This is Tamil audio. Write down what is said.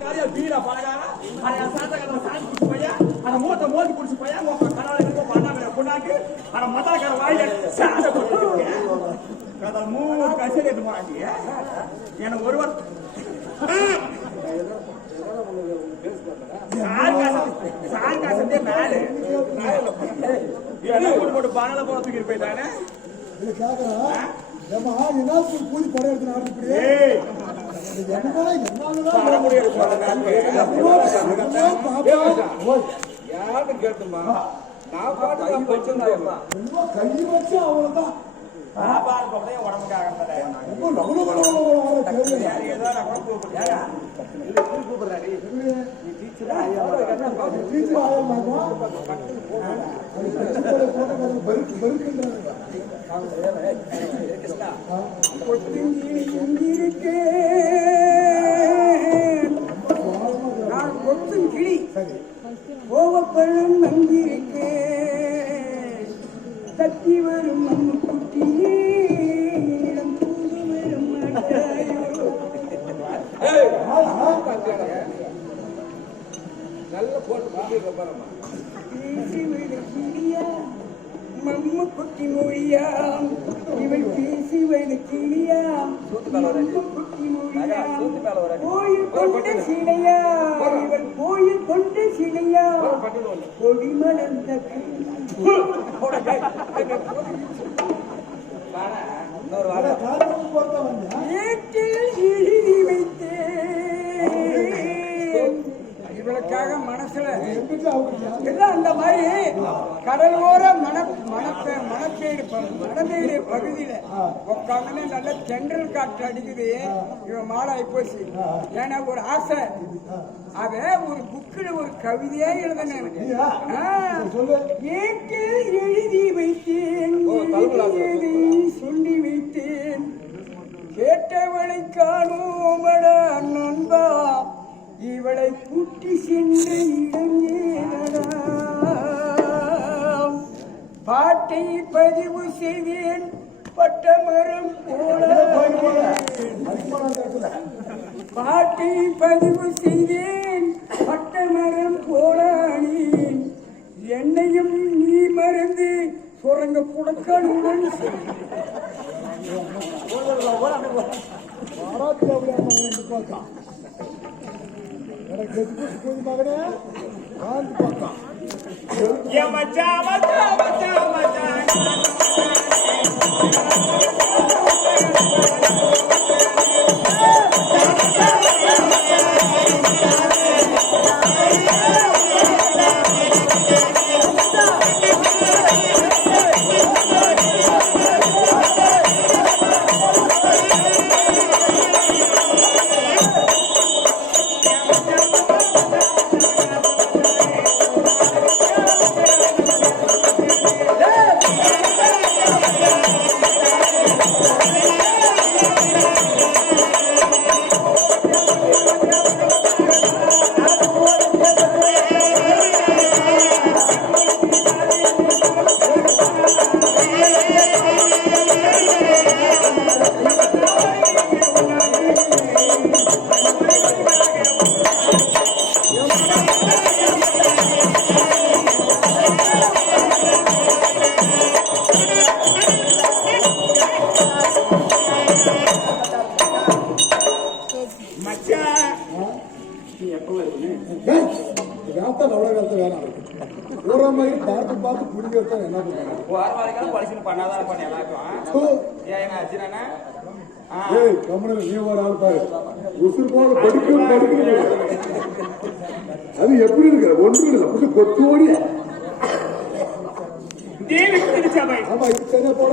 வீரா பழகாரா அந்த சாத்தகத்தை சாந்தி குடிச்சு போயா அந்த மூத்த மோதி குடிச்சு போயா உங்க கணவன் இருக்கும் பண்ணாம பொண்ணாக்கு அந்த மதாக்கார வாயில சாத போட்டு கடல் மூணு கசை எடுத்து போனாங்க எனக்கு ஒருவர் சாங்காசத்தே மேலே போட்டு பானல போல தூக்கிட்டு போயிட்டானே கூலி படம் எடுத்து யாரு கேட்டுமா நான் பாட்டு கை வச்சு அவ்வளவுதான் நான் கொத்தும் கிளி கோவப்பழம் நம்பியிருக்கேன் தத்தி வரும் குட்டியே வரும் நல்ல போட்டு பேசி விடு கிளியா மம்ம குட்டி மொழியா இவள் பேசி வயது கிளியா குட்டி மொழியா கோயில் கொண்ட சிலையா இவள் கோயில் கொண்ட சிலையா கொடி மலர்ந்த ஏற்றில் எழுதி வைத்தேன் இவளுக்காக மனசுல அந்த மாதிரி கடலோர மணப்பேடு பகுதியில உட்காந்து நல்ல தென்றல் காற்று அடிக்குது. இவன் மாலாய் போச்சு. ஏன்னா ஒரு ஆசை அத ஒரு புக்கில் ஒரு கவிதையா எழுதினேன். ஏற்றில் எழுதி வைத்தேன் சொல்லி வைத்தேன் கேட்டவளை காணோமடா நண்பா இவளை கூட்டி சென்ற இடம் ஏனடா பாட்டை பதிவு செய்தேன் பட்டமரம் போல பாட்டை பதிவு செய்தேன் பட்டமரம் போல என்னையும் நீ மறந்து சுரங்க புடக்கணுடன் மகனே பக்கம் பார்த்து குடிக்கிறத என்ன பண்ணாதான் நீ ஒரு ஆள் பாரு உசுறு போல படிக்கணும் அது எப்படி இருக்கு ஒன்று இல்லை கொத்தோடி ஆமா இது தெரிய போட